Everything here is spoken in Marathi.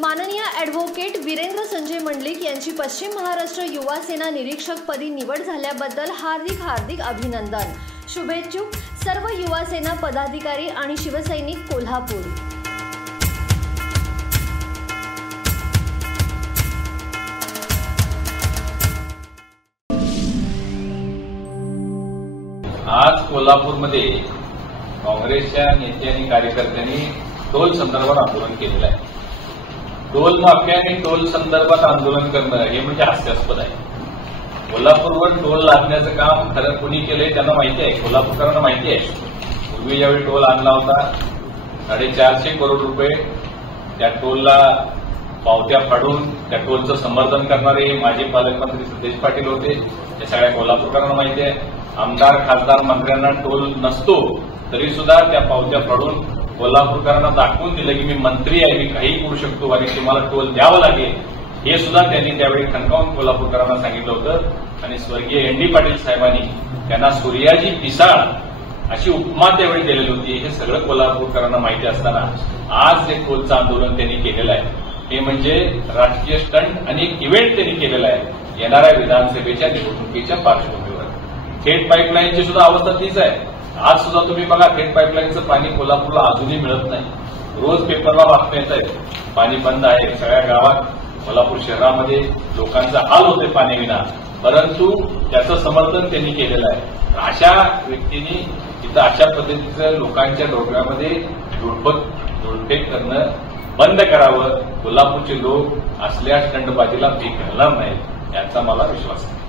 माननीय ॲडव्होकेट वीरेंद्र संजय मंडलिक यांची पश्चिम महाराष्ट्र युवा सेना निरीक्षकपदी निवड झाल्याबद्दल हार्दिक अभिनंदन। शुभेच्छुक सर्व युवा सेना पदाधिकारी आणि शिवसैनिक कोल्हापूर। आज कोल्हापूरमध्ये काँग्रेसच्या नेते आणि कार्यकर्त्यांनी टोल संदर्भात आंदोलन केलेलं आहे। टोल माफिया आणि टोल संदर्भात आंदोलन करणं हे म्हणजे हास्यास्पद आहे। कोल्हापूरवर टोल लादण्याचं काम खरं कुणी केलंय त्यांना माहिती आहे, कोल्हापूरकरांना माहिती आहे। पूर्वी ज्यावेळी टोल आणला होता 450 करोड रुपये त्या टोलला पावत्या फाडून त्या टोलचं समर्थन करणारे माजी पालकमंत्री सतेज पाटील होते। हे सगळ्या कोल्हापूरकरांना माहिती आहे। आमदार खासदार मंत्र्यांना टोल नसतो तरी सुद्धा त्या पावत्या फाडून कोल्हापूरकरांना दाखवून दिलं की मी मंत्री आहे, मी काही करू शकतो आणि तुम्हाला टोल द्यावं लागेल, हे सुद्धा त्यांनी त्यावेळी ठणकावून कोल्हापूरकरांना सांगितलं होतं। आणि स्वर्गीय एन.डी. पाटील साहेबांनी त्यांना सूर्याजी पिसाळ अशी उपमा त्यावेळी दिलेली होती। हे सगळं कोल्हापूरकरांना माहिती असताना आज जे टोलचं आंदोलन त्यांनी केलेलं आहे हे म्हणजे राजकीय स्टंट आणि एक इव्हेंट त्यांनी केलेला आहे येणाऱ्या विधानसभेच्या निवडणुकीच्या पार्श्वभूमीवर। थेट पाईपलाईनची सुद्धा अवस्था तीच आहे। आज सुद्धा तुम्ही बघा, थेट पाईपलाईनचं पाणी कोल्हापूरला अजूनही मिळत नाही। रोज पेपरला बातम्या येत आहेत पाणी बंद आहे सगळ्या गावात। कोल्हापूर शहरामध्ये लोकांचा हाल होते पाण्याविना, परंतु त्याचं समर्थन त्यांनी केलेलं आहे। अशा व्यक्तींनी तिथं अशा पद्धतीचं लोकांच्या डोक्यामध्ये धुडफेक करणं बंद करावं। कोल्हापूरचे लोक असल्या स्टंटबाजीला भीक घालणार नाहीत याचा मला विश्वास आहे।